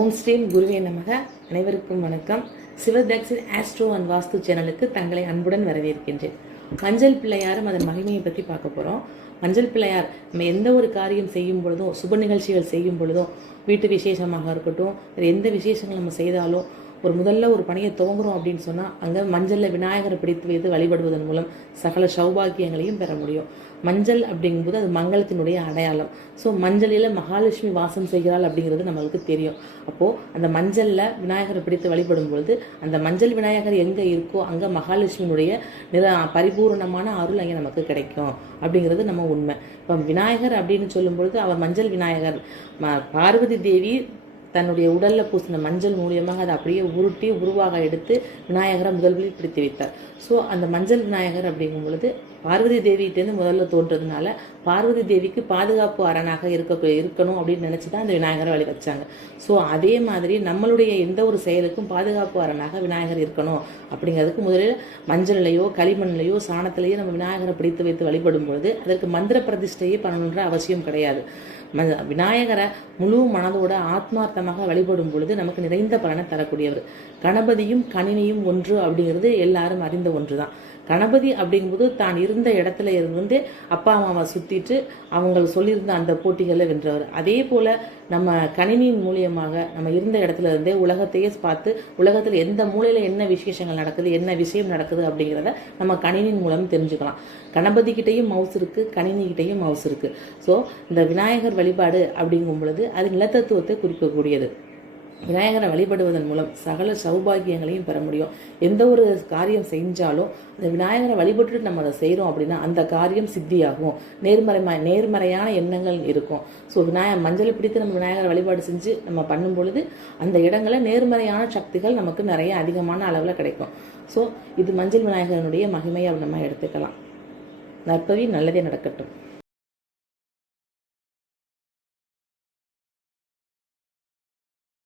ஓம் ஸ்ரீம் குருவே நமக. அனைவருக்கும் வணக்கம். சிவதக்ஷின் ஆஸ்ட்ரோ அண்ட் வாஸ்து சேனலுக்கு தங்களை அன்புடன் வரவேற்கின்றேன். மஞ்சள் பிள்ளையாரும் அதன் மகிமையை பற்றி பார்க்க போகிறோம். மஞ்சள் பிள்ளையார் நம்ம எந்த ஒரு காரியம் செய்யும் பொழுதும், சுப நிகழ்ச்சிகள் செய்யும் பொழுதும், வீட்டு விசேஷமாக இருக்கட்டும், எந்த விசேஷங்கள் நம்ம செய்தாலும், முதல்ல ஒரு பணியை துவங்குறோம் அப்படின்னு சொன்னால் அங்கே மஞ்சளில் விநாயகரை பிடித்து வைத்து வழிபடுவதன் மூலம் சகல சௌபாகியங்களையும் பெற முடியும். மஞ்சள் அப்படிங்கும்போது அது மங்களத்தினுடைய அடையாளம். ஸோ மஞ்சளில் மகாலட்சுமி வாசம் செய்கிறாள் அப்படிங்கிறது நம்மளுக்கு தெரியும். அப்போது அந்த மஞ்சளில் விநாயகரை பிடித்து வழிபடும் பொழுது அந்த மஞ்சள் விநாயகர் எங்கே இருக்கோ அங்கே மகாலட்சுமியினுடைய பரிபூர்ணமான அருள் அங்கே நமக்கு கிடைக்கும் அப்படிங்கிறது நம்ம உண்மை. இப்போ விநாயகர் அப்படின்னு சொல்லும் பொழுது அவர் மஞ்சள் விநாயகர். பார்வதி தேவி தன்னுடைய உடலில் பூசின மஞ்சள் மூலியமாக அதை அப்படியே உருட்டி உருவாக எடுத்து விநாயகரை முதலில் பிடித்து வைத்தார். ஸோ அந்த மஞ்சள் விநாயகர் அப்படிங்கும் பொழுது பார்வதி தேவிகிட்டேருந்து முதல்ல தோன்றதுனால பார்வதி தேவிக்கு பாதுகாப்பு அரணாக இருக்கணும் அப்படின்னு நினச்சி தான் அந்த விநாயகரை வழி வச்சாங்க. ஸோ அதே மாதிரி நம்மளுடைய எந்த ஒரு செயலுக்கும் பாதுகாப்பு அரணாக விநாயகர் இருக்கணும் அப்படிங்கிறதுக்கு முதலில் மஞ்சளிலையோ களிமண்ணிலையோ சாணத்திலேயோ நம்ம விநாயகரை பிடித்து வைத்து வழிபடும் பொழுது அதற்கு மந்திர பிரதிஷ்டையே பண்ணணுன்ற அவசியம் கிடையாது. விநாயகரை முழு மனதோட ஆத்மார்த்தமாக வழிபடும் பொழுது நமக்கு நிறைந்த பலனை தரக்கூடியவர். கணபதியும் கணினியும் ஒன்று அப்படிங்கிறது எல்லாரும் அறிந்த ஒன்று தான். கணபதி அப்படிங்கும்போது தான் இருந்த இடத்துல இருந்து அப்பா அம்மாவை சுற்றிட்டு அவங்க சொல்லியிருந்த அந்த போட்டிகளில் வென்றவர். அதே போல் நம்ம கணினியின் மூலியமாக நம்ம இருந்த இடத்துல இருந்தே உலகத்தையே பார்த்து உலகத்தில் எந்த மூலையில் என்ன விசேஷங்கள் நடக்குது, என்ன விஷயம் நடக்குது அப்படிங்கிறத நம்ம கணினியின் மூலம் தெரிஞ்சுக்கலாம். கணபதிக்கிட்டையும் மவுஸ் இருக்குது, கணினிக்கிட்டையும் மவுஸ் இருக்குது. ஸோ இந்த விநாயகர் வழிபாடு அப்படிங்கும் பொழுது அது நிலத்தத்துவத்தை குறிக்கக்கூடியது. விநாயகரை வழிபடுவதன் மூலம் சகல சௌபாகியங்களையும் பெற முடியும். எந்த ஒரு காரியம் செஞ்சாலும் அந்த விநாயகரை வழிபட்டு நம்ம அதை செய்கிறோம் அப்படின்னா அந்த காரியம் சித்தியாகும். நேர்மறையான எண்ணங்கள் இருக்கும். ஸோ மஞ்சளை பிடித்து நம்ம விநாயகரை வழிபாடு செஞ்சு நம்ம பண்ணும் பொழுது அந்த இடங்களில் நேர்மறையான சக்திகள் நமக்கு நிறைய அதிகமான அளவில் கிடைக்கும். ஸோ இது மஞ்சள் விநாயகரனுடைய மகிமையை நம்ம எடுத்துக்கலாம். நற்பவி நல்லதே நடக்கட்டும்.